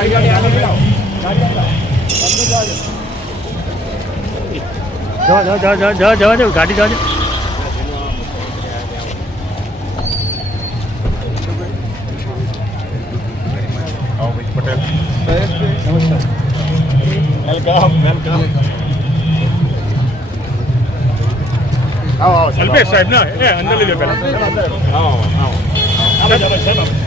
જવા જવા જવા જવા જવા જવા દે ગાડી જવા દે અલ્પેશ સાહેબ ના એ અંદર લઈ લો પેલા રવિભાઈ ટાઈમ આપવા સાહેબ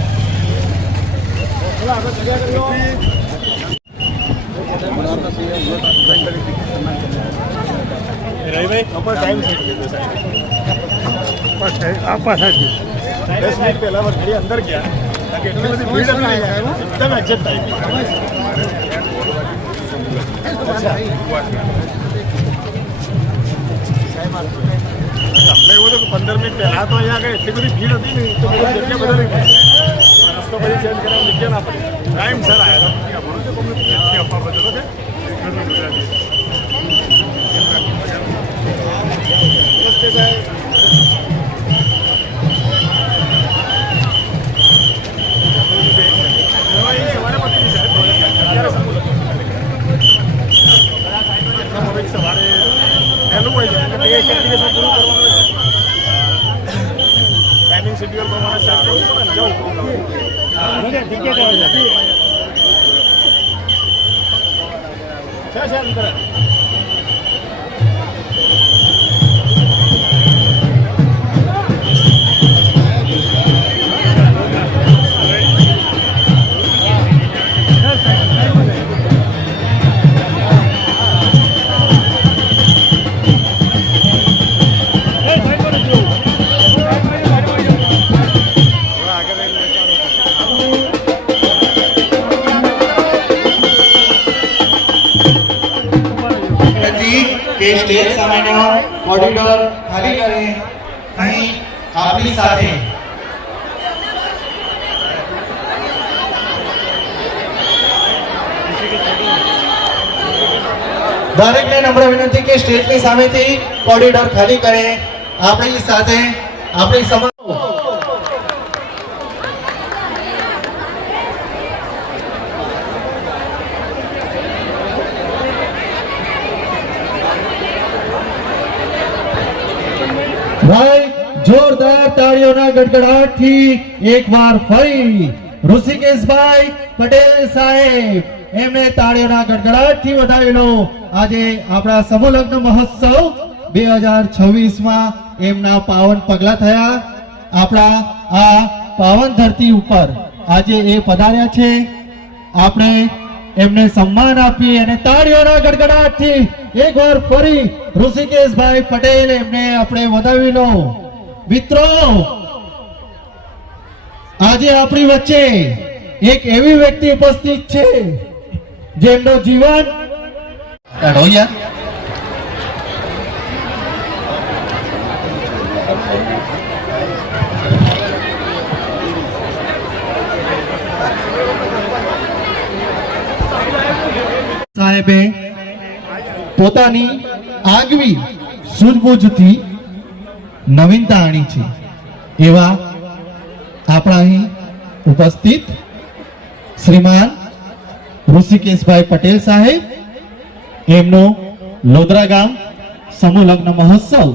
દસ મિનિટ પહેલા ઘડી અંદર ગયા એટલી બધી ભીડ એકદમ એક્ઝેક્ટ અમને એવું હતું કે પંદર મિનિટ પહેલા તો અહીંયા આગળ એટલી બધી ભીડ હતી ને તો બધા જગ્યા બદલી પછી ચેન્જ કરવાની જગ્યા ના પડી ટાઈમ સર આવ્યા હતા. આપણું આપવા બધું છે? નમસ્તે કોરિડોર ખાલી કરે અહીં આપની સાથે. દરેકને નમ્ર વિનંતી કે સ્ટેજની સામેથી કોરિડોર ખાલી કરે, આપણી સાથે, આપણી સમ ભાઈ જોરદાર તાળીઓના ગડગડાટથી એકવાર ફરી ઋષિકેશભાઈ પટેલ સાહેબ એમને તાળીઓના ગડગડાટથી વધાવેલો. આજે આપણા સમૂહ મહોત્સવ બે હજાર છવ્વીસમાં એમના પાવન પગલા થયા. આપણા આ પાવન ધરતી ઉપર આજે એ પધાર્યા છે. આપણે એમને સન્માન આપી અને તાળીઓના ગડગડાટથી એકવાર ફરી ઋષિકેશભાઈ પટેલ એમને આપણે વધાવી લો મિત્રો આજે આપણી વચ્ચે એક એવી વ્યક્તિ ઉપસ્થિત છે જેમનો જીવન સાહેબે પોતાની આગવી સૂઝબૂઝથી નવીનતા આણી છે. એવા આપણા અહીં ઉપસ્થિત શ્રીમાન ઋષિકેશભાઈ પટેલ સાહેબ, એમનો લોધરા ગામ સમૂહ લગ્ન મહોત્સવ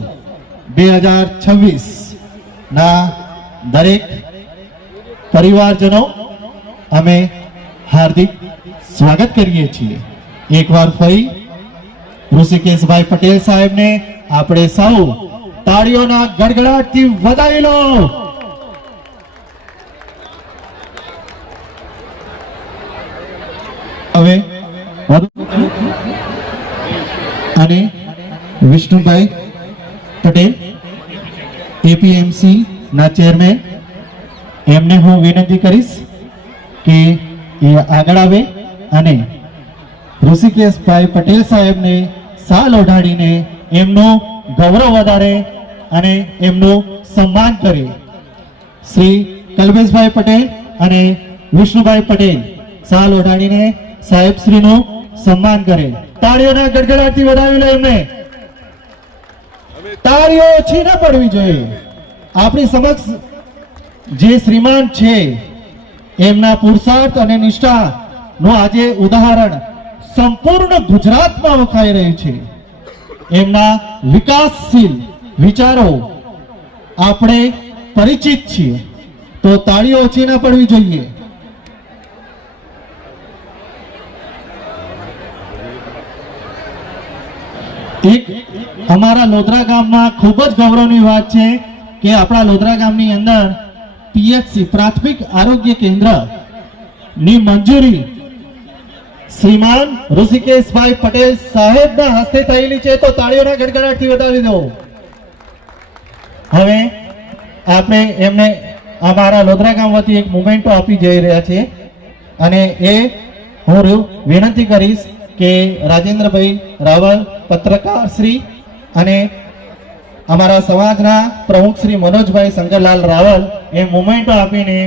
બે હજાર છવ્વીસ ના દરેક પરિવારજનો અમે હાર્દિક સ્વાગત કરીએ છીએ. એકવાર ફરી ઋષિકેશભાઈ પટેલ સાહેબને આપણે સૌ તાળીઓના ગડગડાટથી વધાવી લો હવે અને વિષ્ણુભાઈ પટેલ એપીએમસી ના ચેરમેન, એમને હું વિનંતી કરીશ કે એ આગળ આવે અને ઋષિકેશભાઈ પટેલ સાહેબને સાલ ઓઢાડીને એમનું ગૌરવ વધારે અને એમનું સન્માન કરે. શ્રી કલ્પેશભાઈ પટેલ અને વિષ્ણુભાઈ પટેલ સાલ ઓઢાડીને સાહેબશ્રીનું સન્માન કરે. તાળીઓના ગડગડાટથી વધાવી લે એમને. તાળીઓ ઓછી ન પડવી જોઈએ. આપણી સમક્ષ જે શ્રીમાન છે, એમના પુરુષાર્થ અને નિષ્ઠા નું આજે ઉદાહરણ સંપૂર્ણ ગુજરાતમાં વખાઈ રહ્યું છે. એમના વિકાસશીલ વિચારો, આપણે પરિચિત છીએ. તો તાળીઓ ઓછી ના પડવી જોઈએ. અમારા લોધરા ગામમાં ખૂબ જ ગૌરવની વાત છે કે આપણા લોધરા ગામની અંદર પીએચસી, પ્રાથમિક આરોગ્ય કેન્દ્રની મંજૂરી શ્રીમાન ઋષિકેશભાઈ પટેલ સાહેબના હસ્તે થયેલી છે. તો તાળીઓના ગડગડાટથી વધારી દો. હવે આપણે એમને અમારા લોધરા ગામ વતી એક મુમેન્ટો આપી જઈ રહ્યા છીએ અને એ હું વિનંતી કરીશ કે રાજેન્દ્રભાઈ રાવલ, પત્રકાર શ્રી અને અમારા સમાજના પ્રમુખ શ્રી મનોજભાઈ શંકરલાલ રાવલ એ મુમેન્ટો આપીને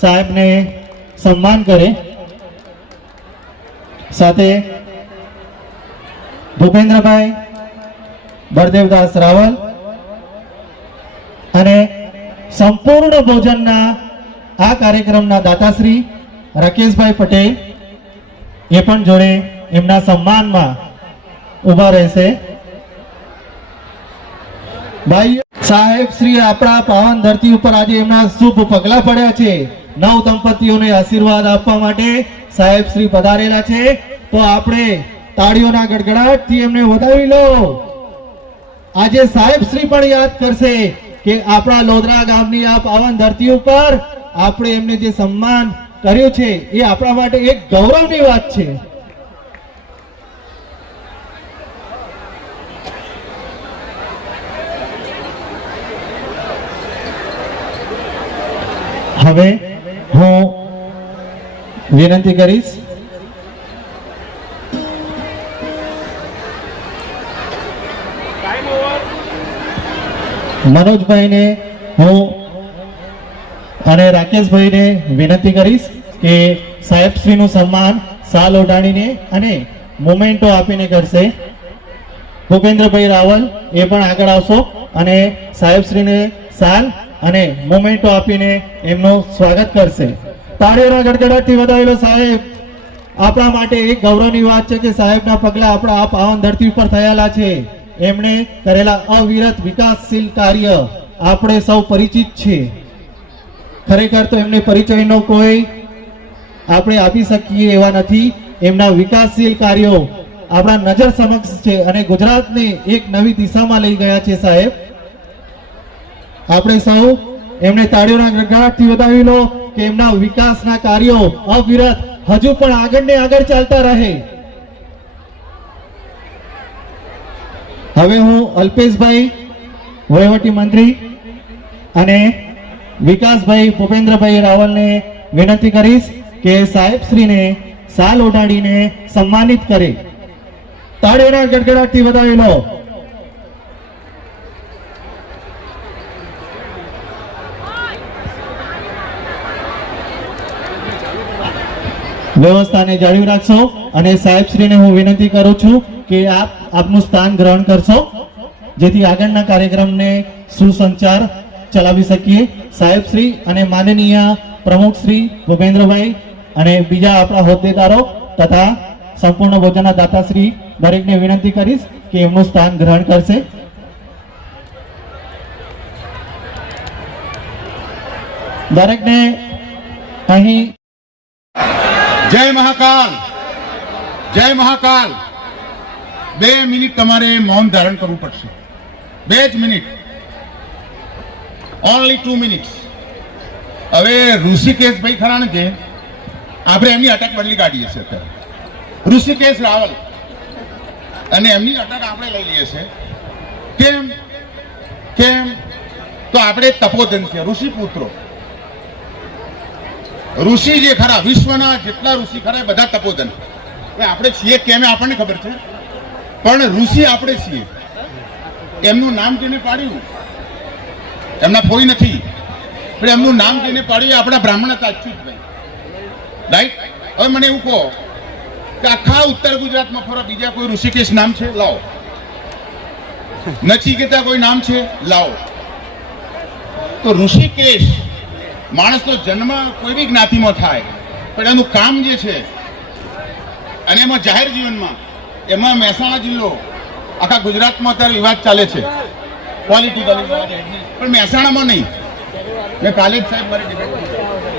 સાહેબને સન્માન કરે. સાથે ભૂપેન્દ્રભાઈ બળદેવદાસ રાવલ અને સંપૂર્ણ ભોજનના આ કાર્યક્રમના દાતાશ્રી રાકેશભાઈ પટેલ એ પણ જોડે એમના સન્માનમાં ઊભા રહેશે. ભાઈ, સાહેબ, શ્રી આપણા પાવન ધરતી ઉપર આજે એમના શુભ પગલા પડ્યા છે. નવ દંપતીઓને આશીર્વાદ આપવા માટે સાહેબ શ્રી પધારેલા છે. તો આપણે તાળીઓના ગડગડાટથી એમને વધાવી લો. આજે સાહેબ શ્રી પણ યાદ કરશે. કે આપણા લોધરા ગામની આ પાવન ધરતી ઉપર આપણે એમને જે સન્માન કર્યું છે, એ આપણા માટે એક ગૌરવની વાત છે. હવે હું વિનંતી કરીશ મનોજભાઈને હું અને રાકેશભાઈને વિનંતી કરીશ કે સાહેબશ્રીનું સન્માન સાલ ઓઢાડીને અને મોમેન્ટો આપીને કરશે. ભૂપેન્દ્રભાઈ રાવલ એ પણ આગળ આવશો અને સાહેબશ્રીને સાલ અને મોમેન્ટો આપીને એમનું સ્વાગત કરશે. તાળીઓના ગડગડાટથી વધાવેલો સાહેબ, આપણા માટે એક ગૌરવની વાત છે કે સાહેબના પગલા આપણા આ પાવન ધરતી ઉપર થયેલા છે. એમણે કરેલા અવિરત વિકાસશીલ કાર્ય આપણે સૌ પરિચિત છે ખરેખર તો એમને પરિચયનો કોઈ આપણે આપી શકીએ એવા નથી. એમના વિકાસશીલ કાર્યો આપણા નજર સમક્ષ છે અને ગુજરાતને એક નવી દિશામાં લઈ ગયા છે સાહેબ. આપણે સૌ એમને તાળીઓના ગડગડાટથી વધાવી લો કે એમના વિકાસના કાર્યો અવિરત હજુ પણ આગળ ને આગળ ચાલતા રહે. હવે હું અલ્પેશભાઈ, વહીવટી મંત્રી અને વિકાસભાઈ ભૂપેન્દ્રભાઈ રાવલને વિનંતી કરીશ કે સાહેબશ્રીને સાલ ઉડાડીને સન્માનિત કરે. તાળીના ગડગડાટથી વધાવી લો. વ્યવસ્થાને જાળવી રાખશો અને સાહેબશ્રીને હું વિનંતી કરું છું કે આપ આપનું સ્થાન ગ્રહણ કરશો. જેથી આગળના કાર્યક્રમને સુસંચાર ચલાવી શકીએ. સાહેબશ્રી અને માનનીય પ્રમુખશ્રી ભૂપેન્દ્રભાઈ અને બીજા આપણા હોદ્દેદારો તથા સંપૂર્ણ ભોજનના દાતાશ્રી દરેકને વિનંતી કરીશ કે એમનું સ્થાન ગ્રહણ કરશે. દરેકને અહીં જય મહાકાલ. જય મહાકાલ. બે મિનિટ તમારે મૌન ધારણ કરવું પડશે. બે જ મિનિટ. ઓનલી ટુ મિનિટ્સ હવે ઋષિકેશભાઈ ભાઈ ખરાણ છે. આપણે એમની અટક બદલી કાઢીએ છીએ અત્યારે. ઋષિકેશ રાવલ. અને એમની અટક આપણે લઈ લઈએ છીએ. કેમ? કેમ? તો આપણે તપોધન છે, ઋષિ પુત્રો. ઋષિ જે ખરા, વિશ્વના જેટલા ઋષિ ખરા બધા તપોધન. આપણે છીએ, કેમ આપણને ખબર છે? પણ ઋષિ આપણે છીએ. એમનું નામ જેને પાડ્યું, એમના કોઈ નથી. પણ એમનું નામ જેને પાડ્યું આપણા બ્રાહ્મણ હતા અચ્યુતભાઈ રાઈટ હવે મને એવું કહો કે આખા ઉત્તર ગુજરાતમાં ફરો, બીજા કોઈ ઋષિકેશ નામ છે? લાવો. નચિકેતા કોઈ નામ છે? લાવો. તો ઋષિકેશ માણસનો જન્મ કોઈ બી જ્ઞાતિમાં થાય, પણ એનું કામ જે છે, અને એમાં જાહેર જીવનમાં એમાં મહેસાણા જિલ્લો આખા ગુજરાતમાં અત્યારે વિવાદ ચાલે છે. પોલિટિકલ પણ મહેસાણામાં નહીં. મેં કાલે જ સાહેબ મારી ડિબેટ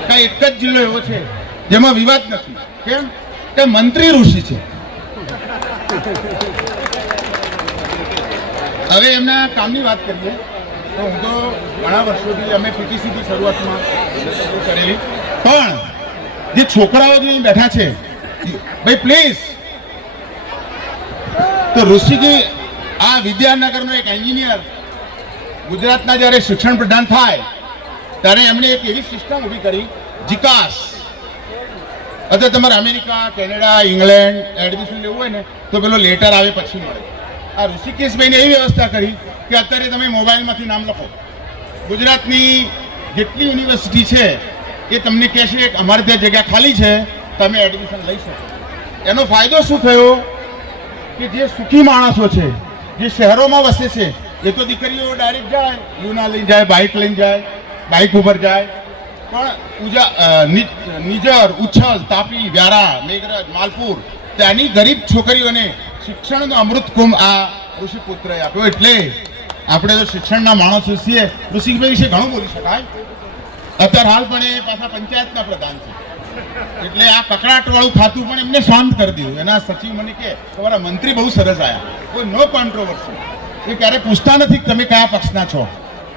કરી એક જ જિલ્લો એવો છે જેમાં વિવાદ નથી. કેમ? કે મંત્રી ઋષિ છે. હવે એમના કામની વાત કરીએ, તો હું તો ઘણા વર્ષોથી અમે પીટીસીથી શરૂઆતમાં કરેલી. પણ જે છોકરાઓ જે બેઠા છે, ભાઈ પ્લીઝ તો ઋષિજી આ વિદ્યાનગરનો એક એન્જિનિયર ગુજરાતના જ્યારે શિક્ષણ પ્રધાન થાય, ત્યારે એમણે એક એવી સિસ્ટમ ઊભી કરી, જીકાસ. અત્યારે તમારે અમેરિકા, કેનેડા, ઇંગ્લેન્ડ એડમિશન લેવું હોય ને, તો પેલો લેટર આવે પછી મળે. આ ઋષિકેશભાઈને એવી વ્યવસ્થા કરી કે અત્યારે તમે મોબાઈલમાંથી નામ લખો. ગુજરાતની જેટલી યુનિવર્સિટી છે એ તમને કહેશે અમારે ત્યાં જગ્યા ખાલી છે, તમે એડમિશન લઈ શકો. એનો ફાયદો શું થયો? કે જે સુખી માણસો છે, જે શહેરોમાં વસે છે, એ તો દીકરીઓ ડાયરેક્ટ જાય યુના લઈને જાય બાઇક લઈને જાય બાઇક ઉપર જાય. પણ ઉજા નિજર, ઉચ્છલ, તાપી, વ્યારા, મેઘરજ, માલપુર, ત્યાંની ગરીબ છોકરીઓને શિક્ષણનો અમૃત કુંભ આ ઋષિપુત્રએ આપ્યો. એટલે આપણે તો શિક્ષણના માણસો છીએ. ઋષિભાઈ વિશે ઘણું બોલી શકાય. અત્યારે હાલ પણ એ પાછા પંચાયતના પ્રધાન છે. એટલે આ કકડાટ વાળું ખાતું પણ એમને શાંત કરી દીધું. એના સચિવ મને કે, તમારા મંત્રી બહુ સરસ આયા. કોઈ નો કોન્ટ્રોવર્સી એ ક્યારે પૂછતા નથી તમે કયા પક્ષના છો.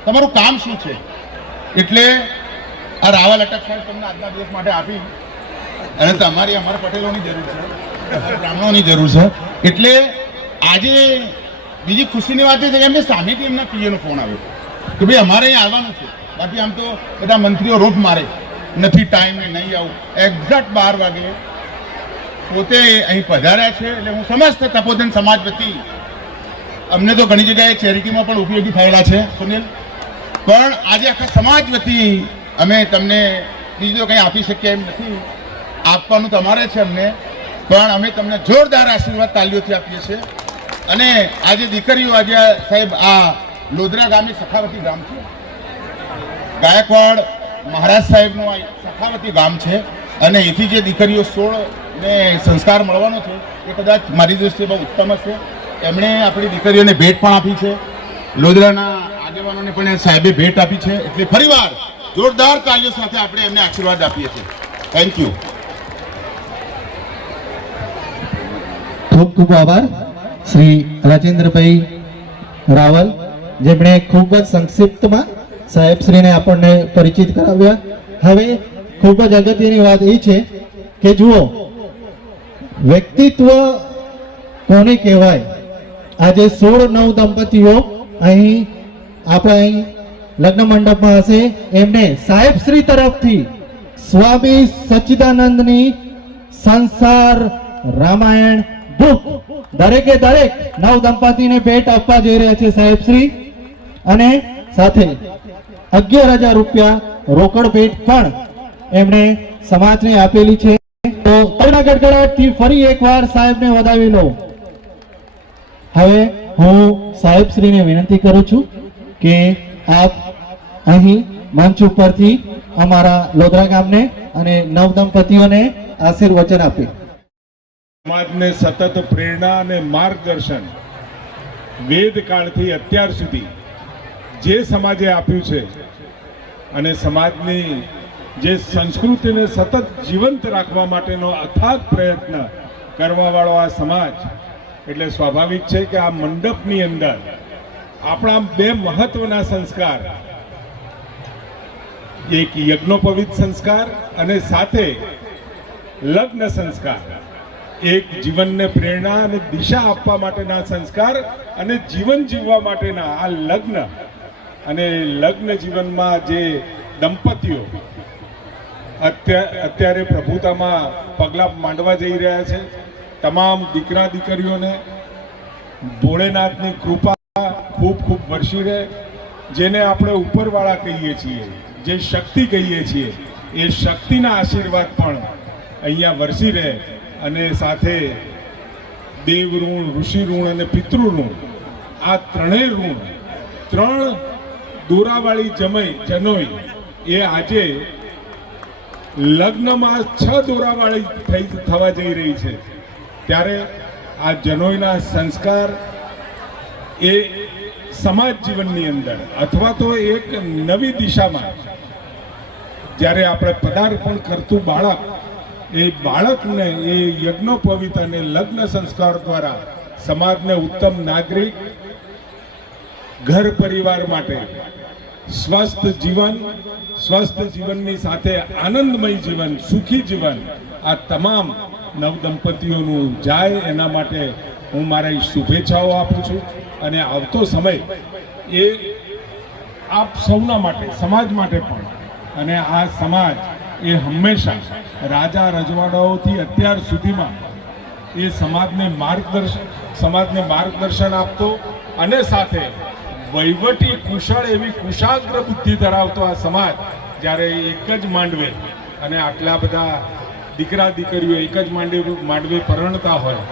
તમારું કામ શું છે? એટલે આ રાવલ અટક સાહેબ તમને આજના દિવસ માટે આપી. અને તમારી અમર પટેલોની જરૂર છે. બ્રાહ્મણોની જરૂર છે. એટલે આજે બીજી ખુશીની વાત એ છે કે એમને સામેથી એમના પીએનો ફોન આવ્યો. કે ભાઈ, અમારે અહીં આવવાનું છે. બાકી આમ તો બધા મંત્રીઓ રોપ મારે. નથી ટાઈમે નહીં આવું. એક્ઝેક્ટ બાર વાગે પોતે અહીં પધાર્યા છે, એટલે હું સમસ્ત તપોધન સમાજ વતી અમને તો ઘણી જગ્યાએ ચેરિટીમાં પણ ઉપયોગી થયેલા છે, સુનિલ. પણ આજે આખા સમાજ વતી અમે તમને બીજું તો કંઈ આપી શકીએ એમ નથી. આપવાનું તમારે છે અમને, પણ અમે તમને જોરદાર આશીર્વાદ તાલીઓથી આપીએ છીએ. અને આજે દીકરીઓ, આજે સાહેબ, આ લોધરા ગામની સખાવતી ગામ છે. ગાયકવાડ મહારાજ સાહેબનું આ સખાવતી ગામ છે અને એથી જે દીકરીઓ સોળ ને સંસ્કાર મળવાનો છે, એ કદાચ મારી દૃષ્ટિએ બહુ ઉત્તમ હશે. એમણે આપણી દીકરીઓને ભેટ પણ આપી છે. લોધરાના આગેવાનોને પણ સાહેબે ભેટ આપી છે. એટલે ફરીવાર જોરદાર તાલીઓ સાથે આપણે એમને આશીર્વાદ આપીએ છીએ. થેન્ક યુ ખૂબ ખૂબ આભાર. શ્રી રાજેન્દ્રભાઈ રાવલ, જેમણે ખૂબ જ સંક્ષિપ્તમાં સાહેબશ્રીને આપણને પરિચિત કરાવ્યા. હવે ખૂબ જ અગત્યની વાત એ છે કે જુઓ, વ્યક્તિત્વ કોને કહેવાય? આજે સોળ નવ દંપતીઓ અહીં, આપણે અહીં લગ્ન મંડપમાં હશે. એમને સાહેબશ્રી તરફથી સ્વામી સચ્ચિદાનંદની સંસાર રામાયણ બુક દરેકે દરેક નવ દંપતીને ભેટ આપવા જઈ રહ્યા છે સાહેબશ્રી અને સાથે અગિયાર હજાર રૂપિયા રોકડ ભેટ પણ એમણે સમાજને આપેલી છે. તો કરુણા ગડગડાટથી ફરી એકવાર સાહેબને વધાવી લો હવે હું સાહેબશ્રીને વિનંતી કરું છું કે આપ અહીં મંચ ઉપરથી અમારા લોધરા ગામને અને નવ દંપતીઓને આશીર્વચન આપે. સમાજને સતત પ્રેરણા અને માર્ગદર્શન વેદકાળથી અત્યાર સુધી જે સમાજે આપ્યું છે અને સમાજની જે સંસ્કૃતિને સતત જીવંત રાખવા માટેનો અથાગ પ્રયત્ન કરવાવાળો આ સમાજ, એટલે સ્વાભાવિક છે કે આ મંડપની અંદર આપણા બે મહત્વના સંસ્કાર, એક યજ્ઞોપવિત સંસ્કાર અને સાથે લગ્ન સંસ્કાર. એક જીવનને પ્રેરણા અને દિશા આપવા માટેના સંસ્કાર અને જીવન જીવવા માટેના આ લગ્ન અને લગ્ન જીવનમાં જે દંપતીઓ અત્યા- અત્યારે પ્રભુતામાં પગલાં માંડવા જઈ રહ્યા છે. તમામ દીકરા દીકરીઓને ભોળેનાથની કૃપા ખૂબ ખૂબ વરસી રહે. જેને આપણે ઉપરવાળા કહીએ છીએ, જે શક્તિ કહીએ છીએ, એ શક્તિના આશીર્વાદ પણ અહીંયા વરસી રહે અને સાથે દેવ ઋણ ઋષિ ઋણ અને પિતૃ ઋણ આ ત્રણેય ઋણ, ત્રણ દોરાવાળી જમઈ, જનોઈ, એ આજે લગ્નમાં છ દોરાવાળી થઈ થવા જઈ રહી છે. ત્યારે આ જનોઈના સંસ્કાર એ સમાજ જીવનની અંદર અથવા તો એક નવી દિશામાં જ્યારે આપણે પદાર્પણ કરતું બાળક, એ બાળકને, એ યજ્ઞોપવિત અને લગ્ન સંસ્કાર દ્વારા સમાજને ઉત્તમ નાગરિક, ઘર પરિવાર માટે સ્વસ્થ જીવન, સ્વસ્થ જીવનની સાથે આનંદમય જીવન, સુખી જીવન, આ તમામ નવદંપતીઓનું જાય એના માટે હું મારી શુભેચ્છાઓ આપું છું. અને આવતો સમય એ આપ સૌના માટે, સમાજ માટે પણ. અને આ સમાજ એ હંમેશા રાજા રજવાડાઓથી અત્યાર સુધીમાં એ સમાજને માર્ગદર્શન સમાજને માર્ગદર્શન આપતો અને સાથે વહીવટી કુશળ એવી કુશાગ્ર બુદ્ધિ ધરાવતો આ સમાજ જ્યારે એક જ માંડવે અને આટલા બધા દીકરા દીકરીઓ એક જ માંડવે માંડવે પરણતા હોય,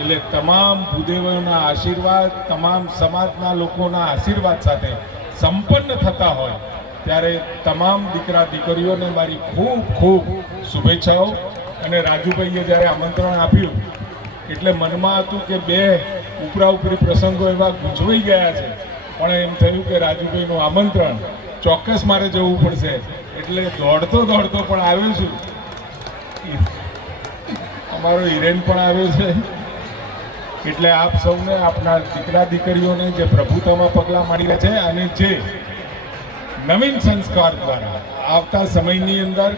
એટલે તમામ ભૂદેવોના આશીર્વાદ, તમામ સમાજના લોકોના આશીર્વાદ સાથે સંપન્ન થતા હોય, ત્યારે તમામ દીકરા દીકરીઓને મારી ખૂબ ખૂબ શુભેચ્છાઓ. અને રાજુભાઈએ જ્યારે આમંત્રણ આપ્યું, એટલે મનમાં હતું કે બે ઉપરા ઉપરી પ્રસંગો એવા ગૂંચવાઈ ગયા છે. પણ એમ થયું કે રાજુભાઈનું આમંત્રણ ચોક્કસ મારે જવું પડશે. એટલે દોડતો દોડતો પણ આવ્યો છું. અમારો હિરેન પણ આવ્યો છે. એટલે આપ સૌને, આપના દીકરા દીકરીઓને જે પ્રભુત્વમાં પગલાં માંડી રહ્યા છે અને જે નવીન સંસ્કાર દ્વારા આવતા સમયની અંદર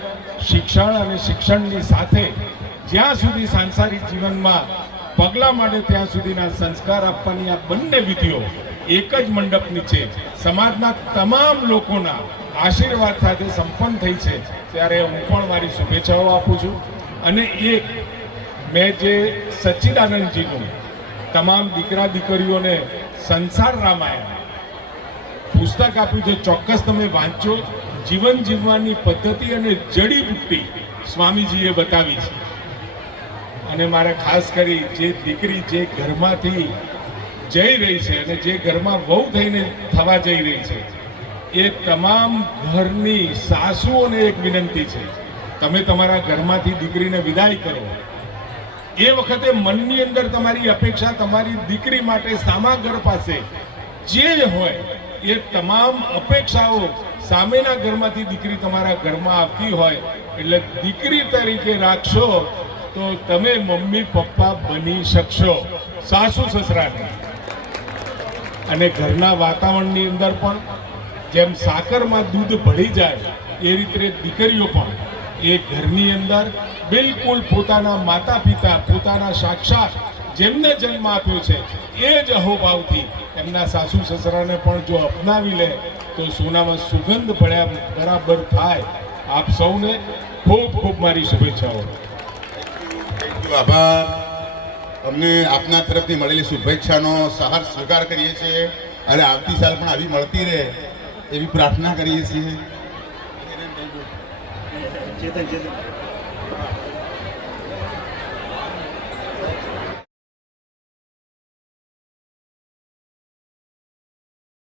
શિક્ષણ અને શિક્ષણની સાથે જ્યાં સુધી સાંસારિક જીવનમાં પગલાં માંડે ત્યાં સુધીના સંસ્કાર આપવાની આ બંને વિધિઓ એક જ મંડપ નીચે સમાજના તમામ લોકોના આશીર્વાદ સાથે સંપન્ન થઈ છે. ત્યારે હું પણ મારી શુભેચ્છાઓ આપું છું. અને એક, મેં જે સચ્ચિદાનંદજીનું તમામ દીકરા દીકરીઓને સંસાર રામાયણ પુસ્તક આપ્યું છે, ચોક્કસ તમે વાંચો જીવન જીવવાની પદ્ધતિ અને જડીબુટ્ટી સ્વામીજીએ બતાવી છે. અને મારે ખાસ કરી જે દીકરી જે ઘરમાંથી જઈ રહી છે અને જે ઘરમાં વહુ થઈને થવા જઈ રહી છે, એ તમામ ઘરની સાસુઓને એક વિનંતી છે. તમે તમારા ઘરમાંથી દીકરીને વિદાય કરો. એ વખતે મનની અંદર તમારી અપેક્ષા તમારી દીકરી માટે સામાગર પાસે જે હોય, એ તમામ અપેક્ષાઓ સામેના ઘરમાંથી દીકરી તમારા ઘરમાં આવતી હોય, એટલે દીકરી તરીકે રાખશો તો તમે મમ્મી પપ્પા બની શકશો. સાસુ સસરાને. અને ઘરના વાતાવરણની અંદર પણ જેમ સાકરમાં દૂધ ભળી જાય એ રીતે દીકરીઓ પણ એ ઘરની અંદર બિલકુલ પોતાના માતા પિતા પોતાના સાક્ષાત જેમને જન્મ આપ્યો છે, એ જ અહોભાવથી એમના સાસુ સસરાને પણ જો અપનાવી લે, તો સોનામાં સુગંધ ભળ્યા બરાબર થાય. આપ સૌને ખૂબ ખૂબ મારી શુભેચ્છાઓ. આભાર. અમને આપના તરફથી મળેલી શુભેચ્છાનો સહાર સ્વીકાર કરીએ છીએ અને આવતી સાલ પણ આવી મળતી રહે એવી પ્રાર્થના કરીએ છીએ.